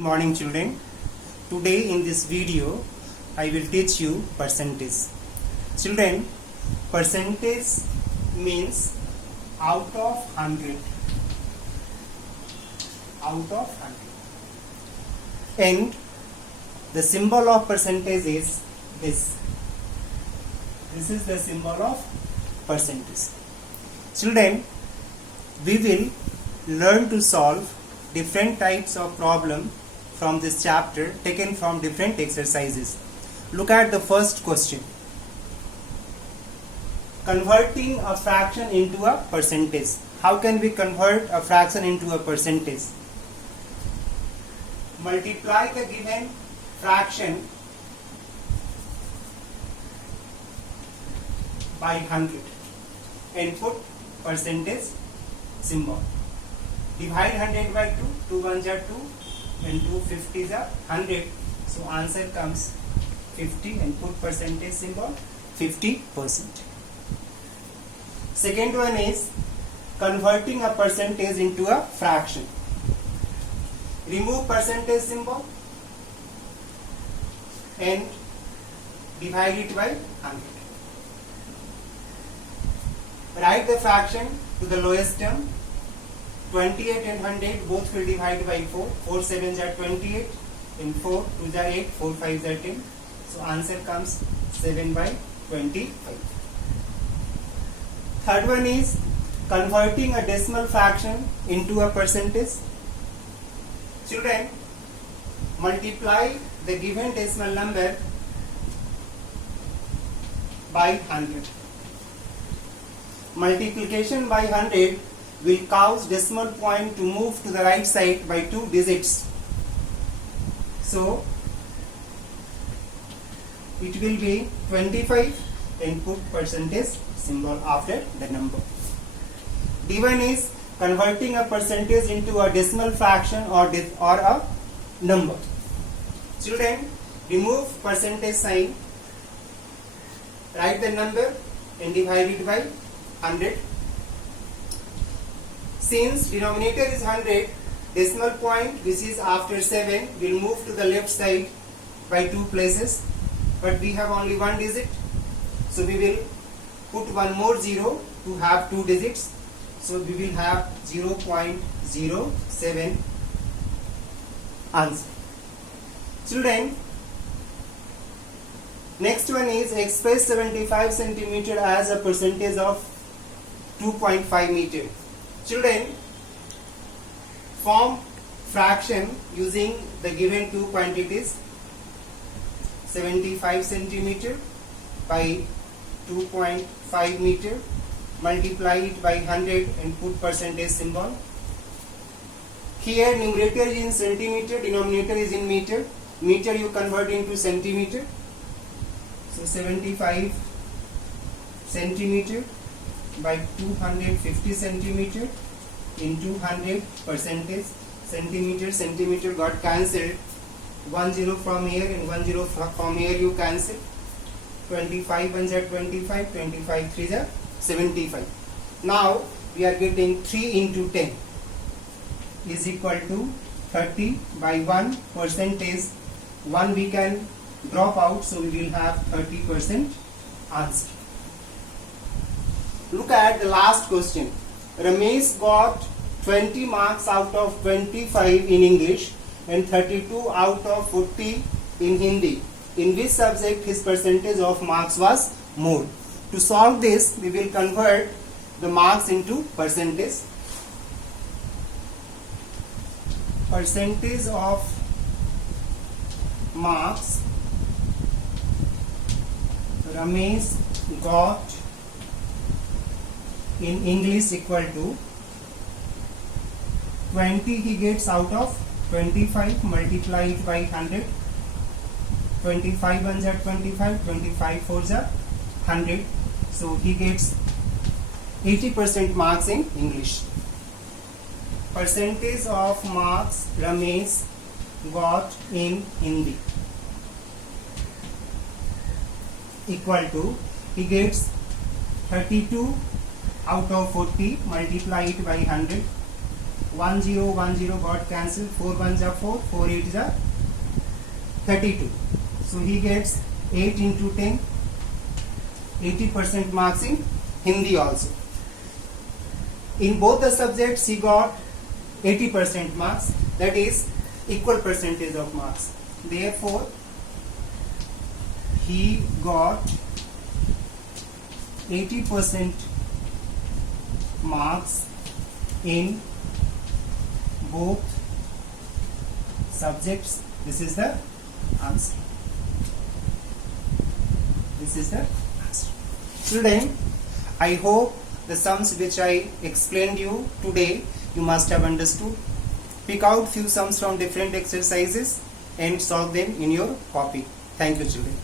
Morning children. Today in this video I will teach you percentage. Children, percentage means out of 100. Out of 100. And the symbol of percentage is this. This is the symbol of percentage. Children, we will learn to solve different types of problem from this chapter taken from different exercises. Look at the first question. Converting a fraction into a percentage. How can we convert a fraction into a percentage? Multiply the given fraction by 100 and put percentage symbol. Divide 100 by 2, 2 ones are 2 and 2 50s are 100. So answer comes 50 and put percentage symbol 50%. Second one is converting a percentage into a fraction. Remove percentage symbol and divide it by 100. Write the fraction to the lowest term. 28 and 100 both will divide by 4. 4 7s are 28 and 4 2s are 8, 4 5s are 10. So answer comes 7 by 25. Third one is converting a decimal fraction into a percentage. Children, multiply the given decimal number by 100. Multiplication by 100 will cause decimal point to move to the right side by 2 digits. So it will be 25 and put percentage symbol after the number. D1 is converting a percentage into a decimal fraction or a number. Children, remove percentage sign, write the number and divide it by 100. Since denominator is 100, decimal point which is after 7 will move to the left side by 2 places, but we have only 1 digit, so we will put one more 0 to have 2 digits, so we will have 0.07 answer. Children, next one is express 75 centimeter as a percentage of 2.5 meter. Children, form fraction using the given two quantities, 75 centimeter by 2.5 meter, multiply it by 100 and put percentage symbol. Here numerator is in centimeter, denominator is in meter. Meter you convert into centimeter. So 75 centimeter by 250 centimeter into 100 percentage. Centimeter got cancelled. 1 0 from here and 1 0 from here you cancel. 25 ones are 25, 25 3s are 75. Now we are getting 3 into 10 is equal to 30 by 1 percentage. 1 we can drop out, so we will have 30% answer. Look at the last question. Ramesh got 20 marks out of 25 in English and 32 out of 40 in Hindi. In which subject his percentage of marks was more? To solve this, we will convert the marks into percentage. Percentage of marks Ramesh got in English equal to 20 he gets out of 25, multiply it by 100. 25 ones are 25, 25 fours are 100. So he gets 80% marks in English. Percentage of marks Ramesh got in Hindi equal to, he gets 32 out of 40, multiply it by 100. 1 0 1 0 got cancelled. 4 1s are 4, 4 8s are 32. So he gets 8 into 10, 80% marks in Hindi also. In both the subjects he got 80% marks, that is equal percentage of marks. Therefore he got 80% marks in both subjects. This is the answer. This is the answer. Children, I hope the sums which I explained you today you must have understood. Pick out few sums from different exercises and solve them in your copy. Thank you, children.